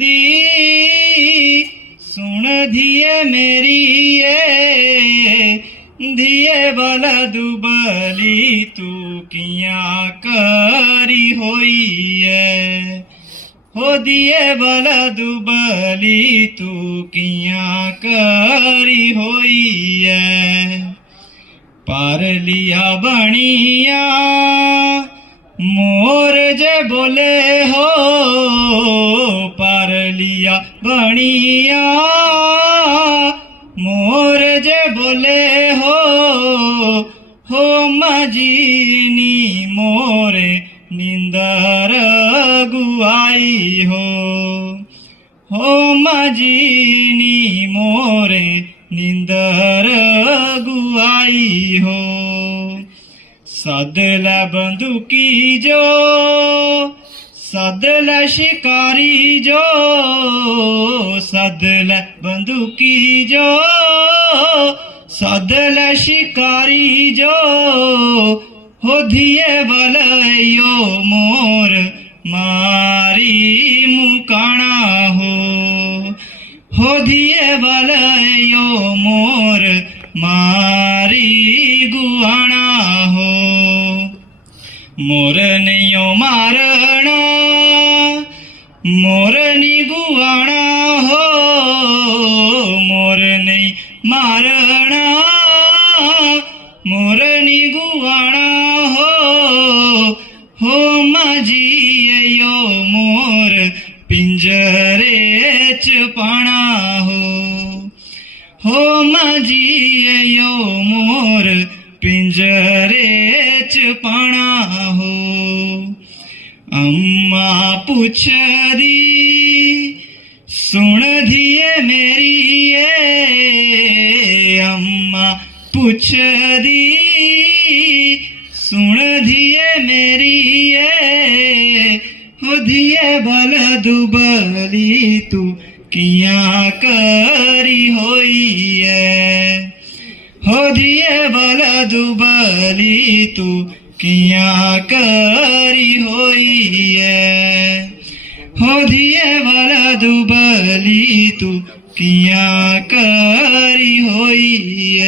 दी सुन धिये मेरी धिये बल दुबली तू किया करी होई है हो दिए बल दुबली तू किया करी होई है पार लिया बनिया मोर जे बोले हो पार लिया बनिया मोर जे बोले हो मजीनी मोरे निंदर गुआई हो मजीनी मोरे निंदर गुआई हो सदल बंदूकी जो सदल शिकारी जो सदल बंदूकी जो सदल शिकारी जो हो धिये बलयो मोर मारी मुकाणा हो धिये बलयो मोर मारी गुआणा हो मोर नैयो मारणा मोर नी गुआणा हो मोर नहीं मारणा मोर नी गुआणा हो मजीयो मोर पिंजरे च पाणा हो मजीयो मोर पिंजरे च पाणा हो अम्मा पूछ दी सुन धिये मेरी अम्मा पूछ दी सुन धिये मेरी हो धिये भल दुबली तू किया करी होई है हो धिये भल दुबली तू किया करी होई है हो धिये भल दुबली तू किया करी होई है।